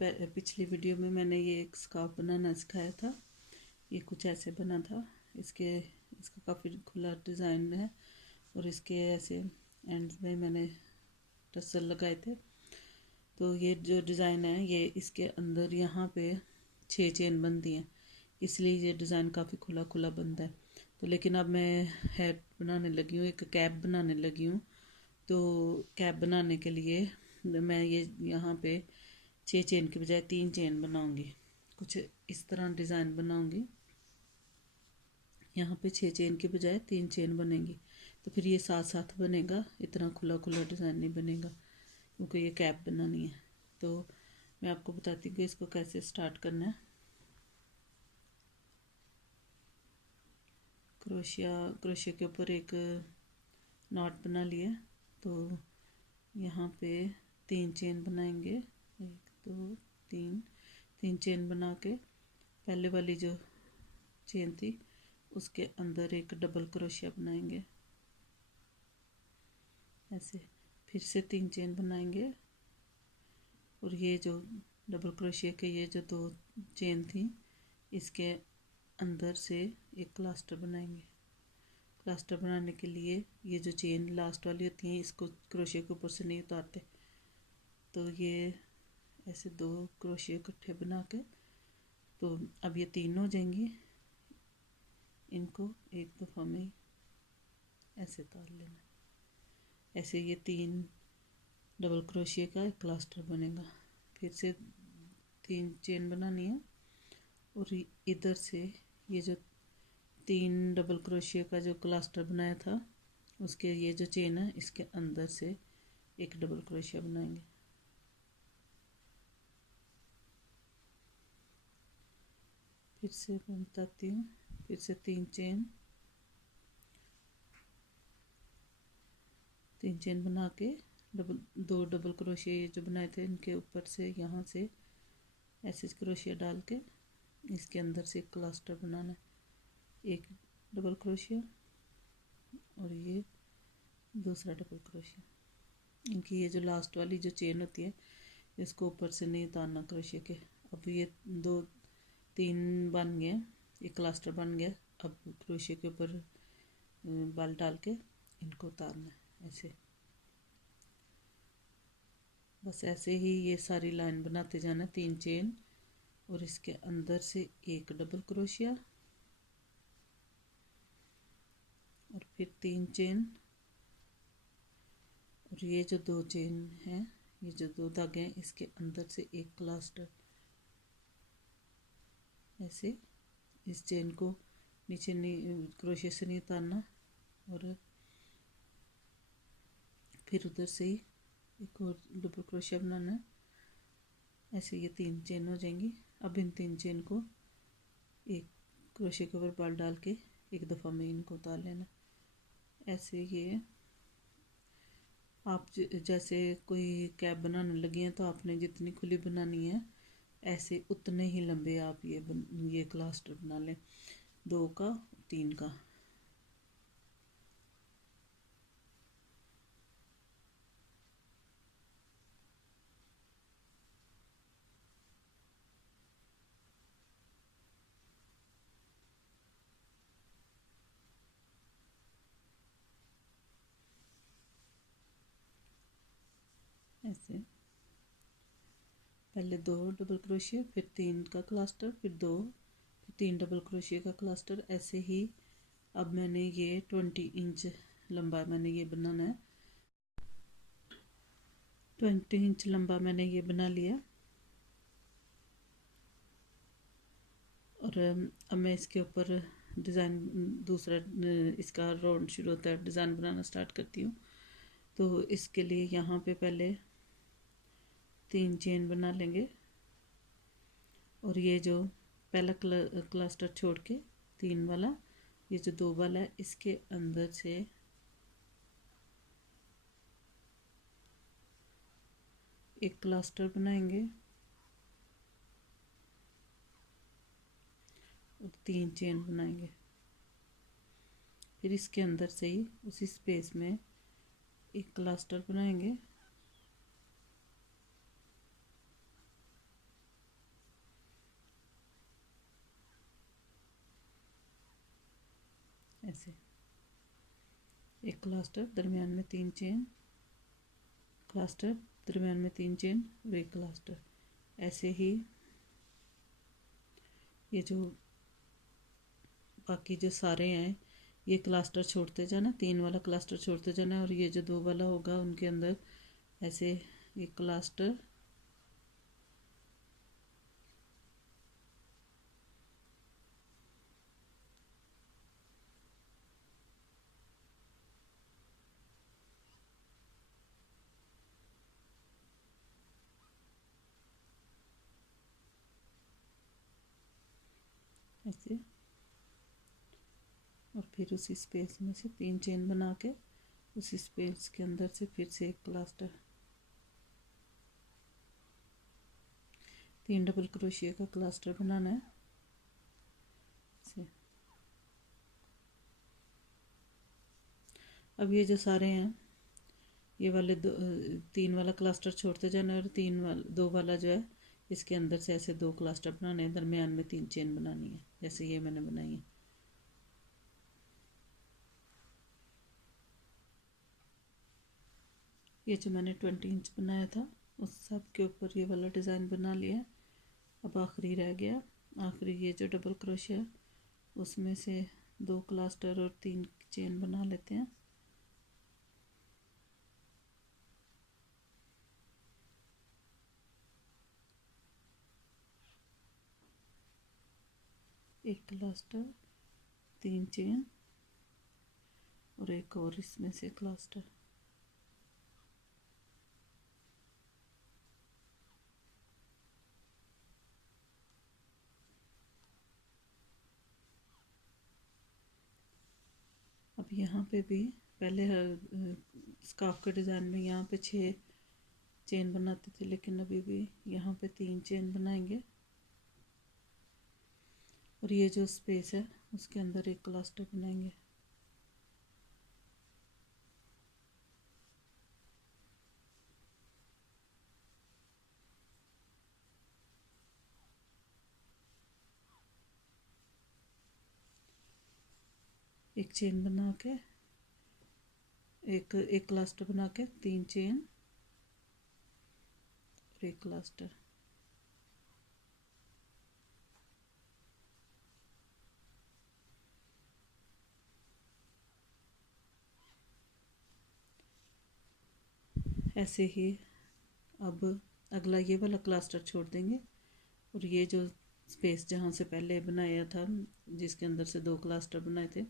पिछली वीडियो में मैंने ये एक स्कार्फ बनाना सिखाया था। ये कुछ ऐसे बना था। इसका काफ़ी खुला डिज़ाइन है और इसके ऐसे एंड्स में मैंने टसल लगाए थे। तो ये जो डिज़ाइन है ये इसके अंदर यहाँ पे 6 चेन बनती हैं, इसलिए ये डिज़ाइन काफ़ी खुला खुला बनता है। तो लेकिन अब मैं हेड बनाने लगी हूँ, एक कैप बनाने लगी हूँ। तो कैप बनाने के लिए मैं ये यहाँ पे 6 चेन के बजाय 3 चेन बनाऊंगी। कुछ इस तरह डिज़ाइन बनाऊंगी। यहाँ पे 6 चेन के बजाय 3 चेन बनेंगी, तो फिर ये साथ साथ बनेगा। इतना खुला खुला डिज़ाइन नहीं बनेगा क्योंकि ये कैप बनानी है। तो मैं आपको बताती हूँ कि इसको कैसे स्टार्ट करना है। क्रोशिया के ऊपर एक नॉट बना लिया। तो यहाँ पे 3 चेन बनाएंगे। 1 2 3 चेन बना के पहले वाली जो चेन थी उसके अंदर एक डबल क्रोशिया बनाएंगे ऐसे। फिर से 3 चेन बनाएंगे और ये जो डबल क्रोशिया के ये जो 2 चेन थी इसके अंदर से एक क्लस्टर बनाएंगे। क्लस्टर बनाने के लिए ये जो चेन लास्ट वाली होती हैं इसको क्रोशिया के ऊपर से नहीं उतारते। तो ये ऐसे 2 क्रोशिया इकट्ठे बना के, तो अब ये 3 हो जाएंगी। इनको एक दफ़ा में ऐसे उतार लेना। ऐसे ये 3 डबल क्रोशिया का एक क्लस्टर बनेगा। फिर से 3 चेन बनानी है और इधर से ये जो 3 डबल क्रोशिया का जो क्लस्टर बनाया था उसके ये जो चेन है इसके अंदर से एक डबल क्रोशिया बनाएंगे। फिर से मैं बताती हूँ। फिर से 3 चेन बना के 2 डबल क्रोशिया जो बनाए थे इनके ऊपर से यहाँ से ऐसे क्रोशिया डाल के इसके अंदर से एक क्लस्टर बनाना है। एक डबल क्रोशिया और ये दूसरा डबल क्रोशिया। इनकी ये जो लास्ट वाली जो चेन होती है इसको ऊपर से नहीं उतारना क्रोशिया के। अब ये 2 3 बन गए, एक क्लस्टर बन गया। अब क्रोशिया के ऊपर बल डाल के इनको उतारना है ऐसे। बस ऐसे ही ये सारी लाइन बनाते जाना। 3 चेन और इसके अंदर से एक डबल क्रोशिया और फिर 3 चेन और ये जो 2 चेन हैं, ये जो 2 धागे हैं इसके अंदर से एक क्लस्टर ऐसे। इस चेन को नीचे नहीं, क्रोशिया से नहीं उतारना। और फिर उधर से ही एक और डबल क्रोशिया बनाना है ऐसे। ये 3 चेन हो जाएंगी। अब इन 3 चेन को एक क्रोशिया के ऊपर बल डाल के एक दफ़ा में इनको उतार लेना ऐसे। ये आप जैसे कोई कैप बनाने लगे हैं तो आपने जितनी खुली बनानी है ऐसे उतने ही लंबे आप ये क्लस्टर बना लें, 2 का 3 का। ऐसे पहले 2 डबल क्रोशिया, फिर 3 का क्लस्टर, फिर 2, फिर 3 डबल क्रोशिया का क्लस्टर ऐसे ही। अब मैंने ये 20 इंच लंबा मैंने ये बनाना है। 20 इंच लंबा मैंने ये बना लिया। और अब मैं इसके ऊपर डिज़ाइन दूसरा इसका राउंड शुरू होता है, डिज़ाइन बनाना स्टार्ट करती हूँ। तो इसके लिए यहाँ पे पहले 3 चेन बना लेंगे और ये जो पहला क्लस्टर छोड़ के 3 वाला ये जो 2 वाला है इसके अंदर से एक क्लस्टर बनाएंगे और 3 चेन बनाएंगे। फिर इसके अंदर से ही उसी स्पेस में एक क्लस्टर बनाएंगे ऐसे एक क्लस्टर, दरमियान में 3 चेन, क्लस्टर, दरमियान में 3 चेन और एक क्लस्टर। ऐसे ही ये जो बाकी जो सारे हैं ये क्लस्टर छोड़ते जाना, 3 वाला क्लस्टर छोड़ते जाना, और ये जो 2 वाला होगा उनके अंदर ऐसे एक क्लस्टर, ऐसे, और फिर उसी स्पेस में से 3 चेन बना के उसी स्पेस के अंदर से फिर से एक क्लस्टर, 3 डबल क्रोशिया का क्लस्टर बनाना है ऐसे। अब ये जो सारे हैं ये वाले 3 वाला क्लस्टर छोड़ते जाना, और 2 वाला जो है इसके अंदर से ऐसे 2 क्लस्टर बनाने हैं, दरमियान में 3 चेन बनानी है जैसे ये मैंने बनाई है। ये जो मैंने 20 इंच बनाया था उस सब के ऊपर ये वाला डिज़ाइन बना लिया। अब आखिरी रह गया, आखिरी ये जो डबल क्रोशिया है उसमें से 2 क्लस्टर और 3 चेन बना लेते हैं। एक क्लस्टर, 3 चेन और एक और इसमें से क्लस्टर। अब यहाँ पे भी पहले स्कार्फ के डिज़ाइन में यहाँ पे 6 चेन बनाते थे, लेकिन अभी भी यहाँ पे 3 चेन बनाएंगे, और ये जो स्पेस है उसके अंदर एक क्लस्टर बनाएंगे। एक चेन बना के एक क्लस्टर बना के 3 चेन और एक क्लस्टर। ऐसे ही अब अगला ये वाला क्लस्टर छोड़ देंगे, और ये जो स्पेस जहाँ से पहले बनाया था जिसके अंदर से 2 क्लस्टर बनाए थे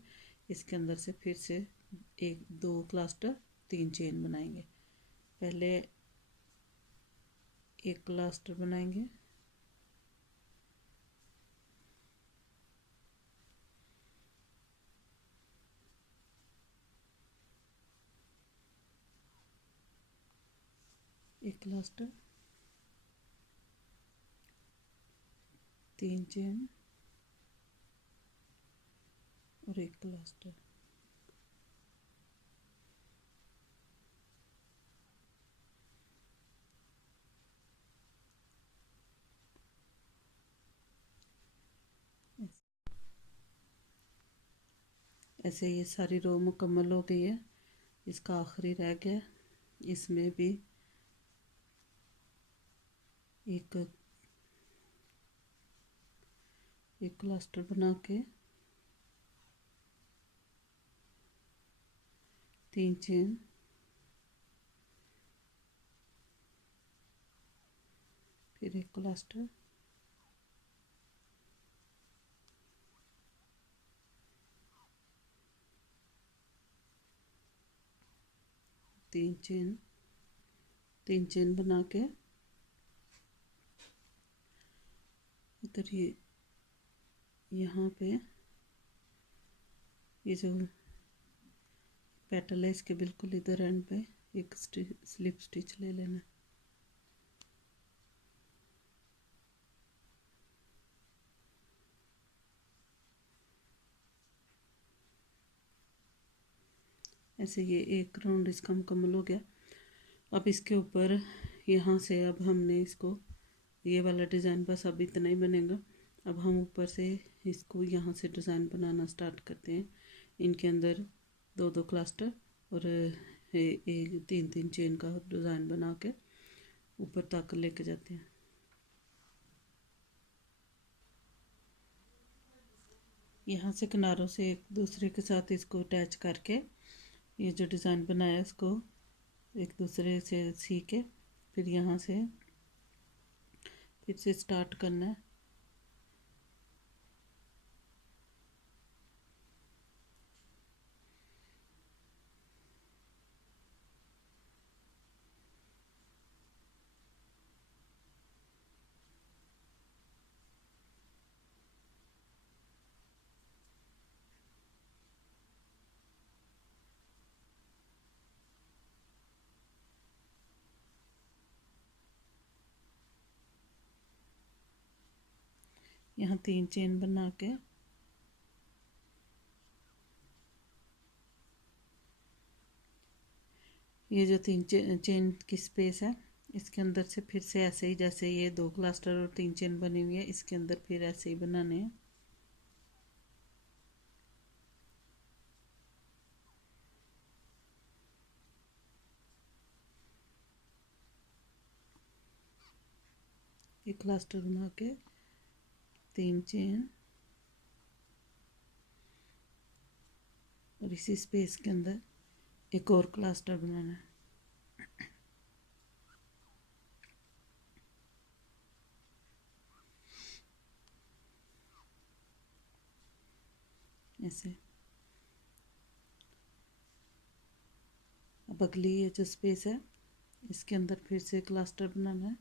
इसके अंदर से फिर से 2 क्लस्टर 3 चेन बनाएंगे। पहले एक क्लस्टर बनाएंगे, एक क्लस्टर, 3 चेन और एक क्लस्टर। ऐसे ये सारी रो मुकम्मल हो गई है। इसका आखिरी रह गया, इसमें भी एक क्लस्टर बना के 3 चेन, फिर एक क्लस्टर, तीन चेन बना के इधर ये यहाँ पे ये जो पेटल है इसके बिल्कुल इधर एंड पे एक स्लिप स्टिच ले लेना है। ऐसे ये एक राउंड इसका मुकम्मल हो गया। अब इसके ऊपर यहाँ से अब हमने इसको ये वाला डिज़ाइन बस अब इतना ही बनेगा। अब हम ऊपर से इसको यहाँ से डिज़ाइन बनाना स्टार्ट करते हैं। इनके अंदर 2-2 क्लस्टर और एक 3-3 चेन का डिज़ाइन बना के ऊपर तक लेके जाते हैं। यहाँ से किनारों से एक दूसरे के साथ इसको अटैच करके ये जो डिज़ाइन बनाया है इसको एक दूसरे से सी के फिर यहाँ से फिर से स्टार्ट करना है। यहाँ 3 चेन बना के ये जो 3 चेन की स्पेस है इसके अंदर से फिर से ऐसे ही जैसे ये 2 क्लस्टर और 3 चेन बनी हुई है इसके अंदर फिर ऐसे ही बनाने हैं। एक क्लस्टर बना के 3 चेन और इसी स्पेस के अंदर एक और क्लस्टर बनाना है। ऐसे अब अगली ये जो स्पेस है इसके अंदर फिर से क्लस्टर बनाना है।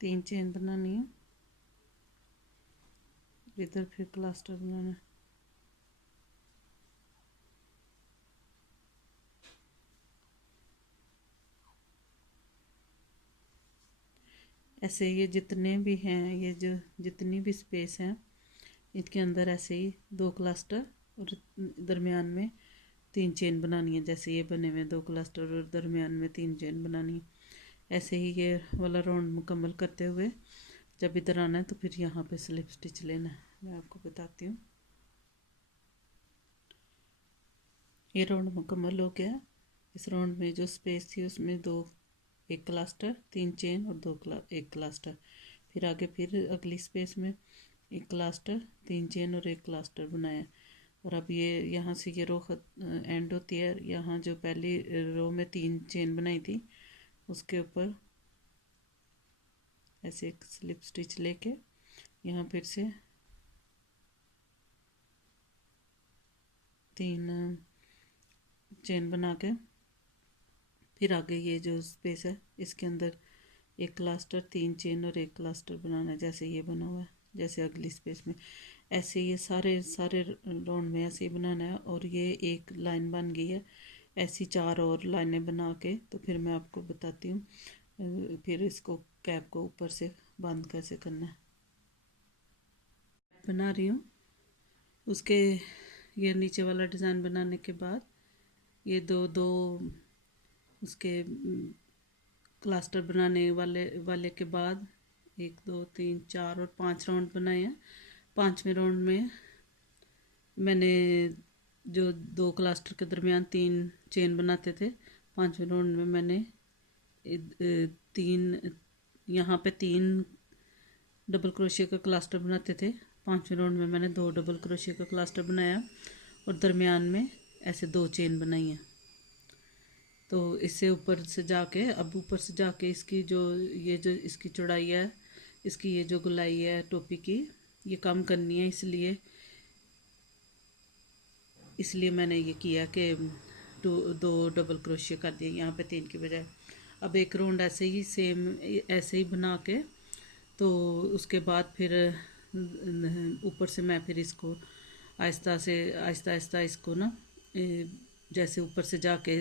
तीन चेन बनानी है, इधर फिर क्लस्टर बनाना है। ऐसे ये जितने भी हैं ये जो जितनी भी स्पेस हैं इनके अंदर ऐसे ही 2 क्लस्टर और दरमियान में 3 चेन बनानी है। जैसे ये बने हुए 2 क्लस्टर और दरमियान में 3 चेन बनानी है। ऐसे ही ये वाला राउंड मुकम्मल करते हुए जब इधर आना है तो फिर यहाँ पे स्लिप स्टिच लेना है। मैं आपको बताती हूँ। ये राउंड मुकम्मल हो गया। इस राउंड में जो स्पेस थी उसमें एक क्लस्टर 3 चेन और एक क्लस्टर, फिर आगे फिर अगली स्पेस में एक क्लस्टर 3 चेन और एक क्लस्टर बनाया। और अब ये यहाँ से ये रो एंड होती है। यहाँ जो पहली रो में 3 चेन बनाई थी उसके ऊपर ऐसे एक स्लिप स्टिच लेके यहाँ फिर से 3 चेन बना के फिर आगे ये जो स्पेस है इसके अंदर एक क्लस्टर 3 चेन और एक क्लस्टर बनाना है। जैसे ये बना हुआ है, जैसे अगली स्पेस में ऐसे ये सारे राउंड में ऐसे ही बनाना है। और ये एक लाइन बन गई है। ऐसी 4 और लाइनें बना के तो फिर मैं आपको बताती हूँ फिर इसको कैप को ऊपर से बंद कैसे करना है। बना रही हूँ उसके ये नीचे वाला डिज़ाइन बनाने के बाद ये दो दो उसके क्लस्टर बनाने वाले के बाद 1 2 3 4 और 5 राउंड बनाए हैं। 5वें राउंड में मैंने जो 2 क्लस्टर के दरमियान 3 चेन बनाते थे, 5वें राउंड में मैंने 3 यहाँ पे 3 डबल क्रोशिया का क्लस्टर बनाते थे। 5वें राउंड में मैंने 2 डबल क्रोशिया का क्लस्टर बनाया और दरमियान में ऐसे 2 चेन बनाई हैं। तो इससे ऊपर से जाके अब ऊपर से जाके इसकी जो ये जो इसकी चौड़ाई है, इसकी ये जो गोलाई है टोपी की, ये कम करनी है। इसलिए मैंने ये किया कि 2 डबल क्रोशिया कर दिए यहाँ पे 3 की बजाय। अब एक राउंड ऐसे ही सेम ऐसे ही बना के तो उसके बाद फिर ऊपर से मैं फिर इसको आहिस्ता आहिस्ता इसको ना जैसे ऊपर से जाके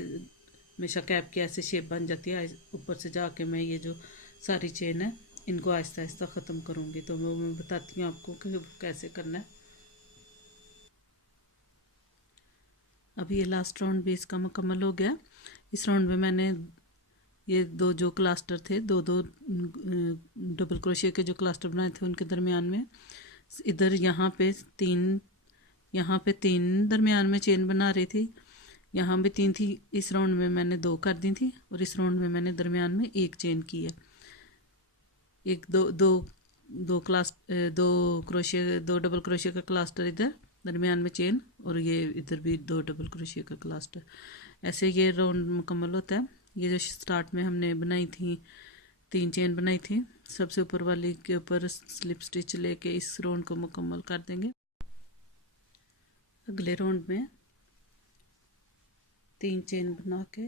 हमेशा कैप की ऐसे शेप बन जाती है। ऊपर से जाके मैं ये जो सारी चेन है इनको आहिस्ता आहिस्ता ख़त्म करूँगी। तो मैं बताती हूँ आपको कि कैसे करना है। अब ये लास्ट राउंड भी इसका मुकम्मल हो गया। इस राउंड में मैंने ये दो जो क्लास्टर थे, दो दो डबल क्रोशिया के जो क्लास्टर बनाए थे उनके दरमियान में इधर यहाँ पे तीन दरमियान में चेन बना रही थी, यहाँ भी तीन थी। इस राउंड में मैंने दो कर दी थी और इस राउंड में मैंने दरमियान में एक चेन की है। एक दो दो दो क्लास दो क्रोशिया, दो डबल क्रोशिया का क्लास्टर इधर दरमियान में चेन, और ये इधर भी दो डबल क्रोशिया का क्लास्टर। ऐसे ये राउंड मुकम्मल होता है। ये जो स्टार्ट में हमने बनाई थी, तीन चेन बनाई थी, सबसे ऊपर वाली के ऊपर स्लिप स्टिच लेके इस राउंड को मुकम्मल कर देंगे। अगले राउंड में तीन चेन बना के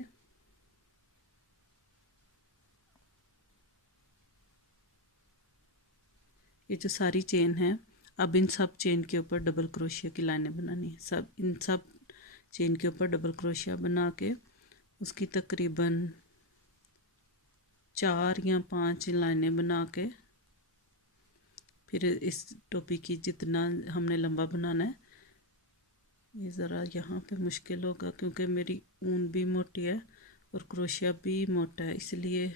ये जो सारी चेन है, अब इन सब चेन के ऊपर डबल क्रोशिया की लाइनें बनानी है। इन सब चेन के ऊपर डबल क्रोशिया बना के उसकी तकरीबन 4 या 5 लाइनें बना के फिर इस टोपी की जितना हमने लंबा बनाना है, ये ज़रा यहाँ पे मुश्किल होगा क्योंकि मेरी ऊन भी मोटी है और क्रोशिया भी मोटा है, इसलिए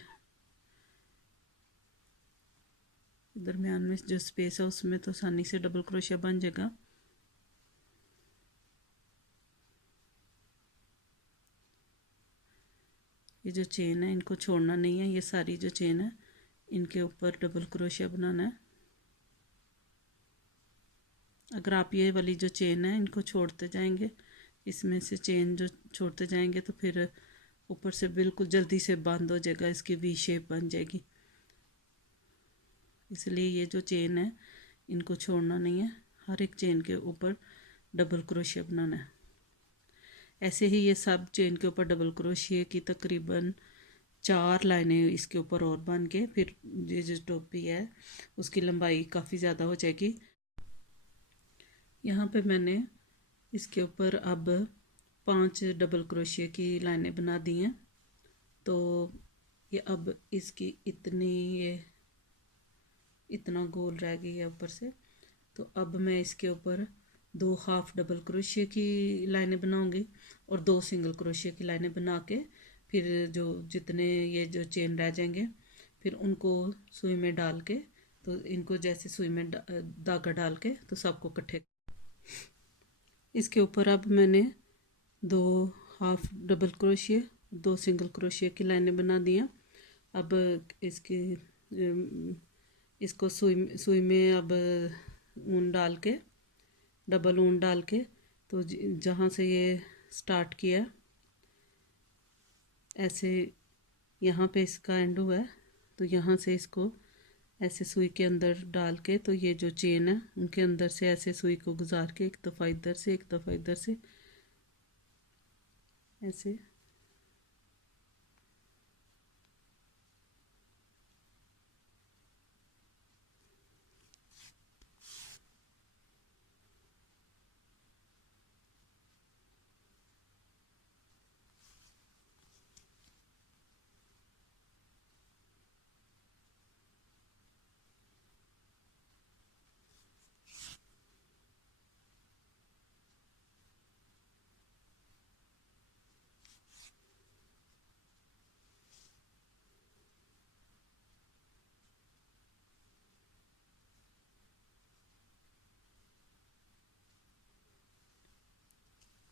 दरमियान में जो स्पेस है उसमें तो आसानी से डबल क्रोशिया बन जाएगा। ये जो चेन है इनको छोड़ना नहीं है, ये सारी जो चेन है इनके ऊपर डबल क्रोशिया बनाना है। अगर आप ये वाली जो चेन है इनको छोड़ते जाएंगे, इसमें से चेन जो छोड़ते जाएंगे तो फिर ऊपर से बिल्कुल जल्दी से बंद हो जाएगा, इसकी वी शेप बन जाएगी। इसलिए ये जो चेन है इनको छोड़ना नहीं है, हर एक चेन के ऊपर डबल क्रोशिया बनाना है। ऐसे ही ये सब चेन के ऊपर डबल क्रोशिया की तकरीबन 4 लाइनें इसके ऊपर और बन के फिर ये जो टोपी है उसकी लंबाई काफ़ी ज़्यादा हो जाएगी। यहाँ पे मैंने इसके ऊपर अब 5 डबल क्रोशिया की लाइनें बना दी हैं, तो ये अब इसकी ये इतना गोल रह गई है ऊपर से। तो अब मैं इसके ऊपर 2 हाफ डबल क्रोशिया की लाइनें बनाऊंगी और 2 सिंगल क्रोशिया की लाइनें बना के फिर जो जितने ये जो चेन रह जाएंगे फिर उनको सुई में डाल के, तो इनको जैसे सुई में धागा डाल के तो सबको इकट्ठे। इसके ऊपर अब मैंने 2 half double crochet, 2 single crochet की लाइनें बना दी हैं। अब इसको सुई में अब ऊन डाल के, डबल ऊन डाल के, तो जहाँ से ये स्टार्ट किया ऐसे यहाँ पे इसका एंड हुआ है, तो यहाँ से इसको ऐसे सुई के अंदर डाल के, तो ये जो चेन है उनके अंदर से ऐसे सुई को गुजार के एक दफ़ा इधर से एक दफ़ा इधर से ऐसे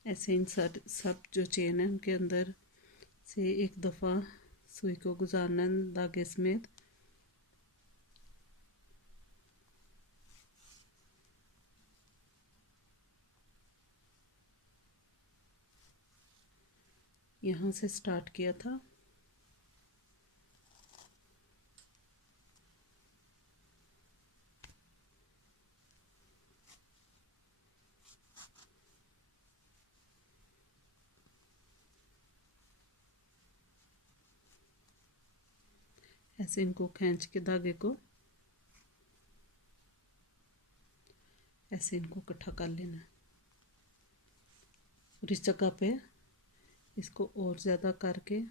ऐसे इन सब जो चेन है उनके अंदर से एक दफ़ा सुई को गुजारना है धागे समेत। यहाँ से स्टार्ट किया था, ऐसे इनको खींच के धागे को ऐसे इनको इकट्ठा कर लेना है और इस जगह पे इसको और ज़्यादा करके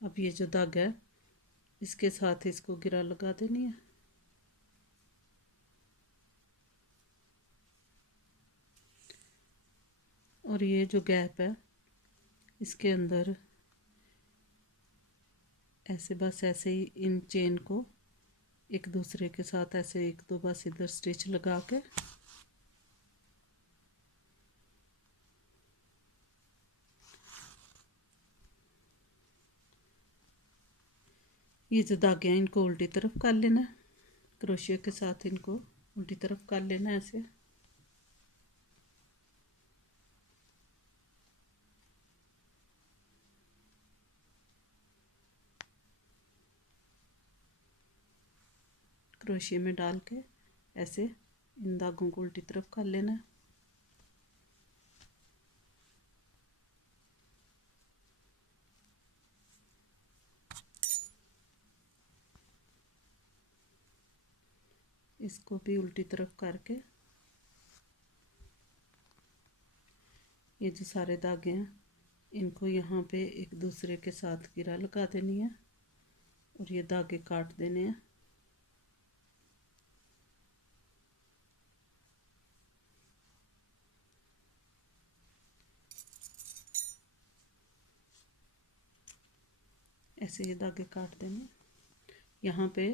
अब ये जो धागा है इसके साथ इसको गिरा लगा देनी है। और ये जो गैप है इसके अंदर ऐसे बस ऐसे ही इन चेन को एक दूसरे के साथ ऐसे एक दो बस इधर स्टिच लगा के ये जो धागे हैं इनको उल्टी तरफ कर लेना है। क्रोशिया के साथ इनको उल्टी तरफ कर लेना है ऐसे। क्रोशिया में डाल के ऐसे इन धागों को उल्टी तरफ कर लेना है। इसको भी उल्टी तरफ करके ये जो सारे धागे हैं इनको यहाँ पे एक दूसरे के साथ गिरा लगा देनी है और ये धागे काट देने हैं। ऐसे ये धागे काट देने। यहाँ पे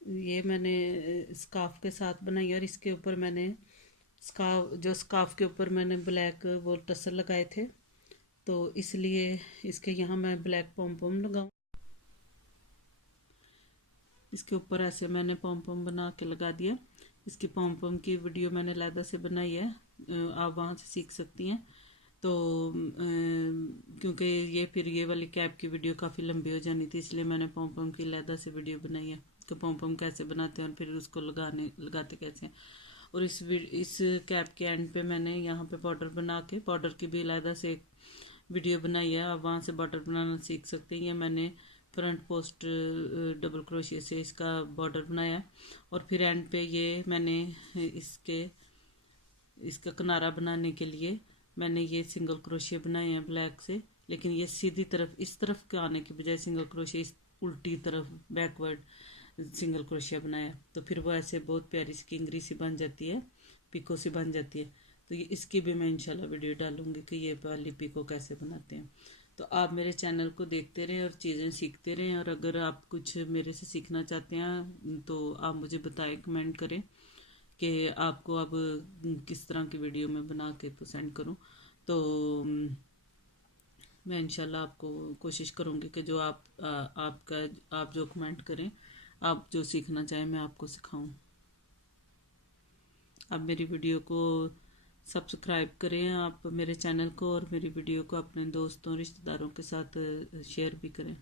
ये मैंने स्कार्फ के साथ बनाई है और इसके ऊपर मैंने स्कार्फ के ऊपर मैंने ब्लैक वो टसर लगाए थे, तो इसलिए इसके यहाँ मैं ब्लैक पॉम पॉम लगाऊँ। इसके ऊपर ऐसे मैंने पॉम पॉम बना के लगा दिया। इसकी पॉम पॉम की वीडियो मैंने लैदा से बनाई है, आप वहाँ से सीख सकती हैं। तो क्योंकि ये फिर ये वाली कैप की वीडियो काफ़ी लंबी हो जानी थी, इसलिए मैंने पॉम पॉम की लैदा से वीडियो बनाई है कि पॉम पॉम कैसे बनाते हैं और फिर उसको लगाते कैसे हैं। और इस कैप के एंड पे मैंने यहाँ पे बॉर्डर बना के बॉर्डर की भी लैदा से एक वीडियो बनाई है, आप वहाँ से बॉर्डर बनाना सीख सकते हैं। ये मैंने फ्रंट पोस्ट डबल क्रोशिया से इसका बॉर्डर बनाया और फिर एंड पे ये मैंने इसका किनारा बनाने के लिए मैंने ये सिंगल क्रोशिया बनाए हैं ब्लैक से, लेकिन ये सीधी तरफ इस तरफ के आने की बजाय सिंगल क्रोशिया इस उल्टी तरफ बैकवर्ड सिंगल क्रोशिया बनाया, तो फिर वो ऐसे बहुत प्यारी सी किंगरी सी बन जाती है, पिको सी बन जाती है। तो ये इसकी भी मैं इंशाल्लाह वीडियो डालूंगी कि ये वाली पिको कैसे बनाते हैं। तो आप मेरे चैनल को देखते रहें और चीज़ें सीखते रहें, और अगर आप कुछ मेरे से सीखना चाहते हैं तो आप मुझे बताएं, कमेंट करें कि आपको अब किस तरह की वीडियो मैं बना के सेंड करूं। तो मैं इंशाल्लाह आपको कोशिश करूंगी कि जो आप जो कमेंट करें, आप जो सीखना चाहें मैं आपको सिखाऊं। आप मेरी वीडियो को सब्सक्राइब करें, आप मेरे चैनल को और मेरी वीडियो को अपने दोस्तों रिश्तेदारों के साथ शेयर भी करें।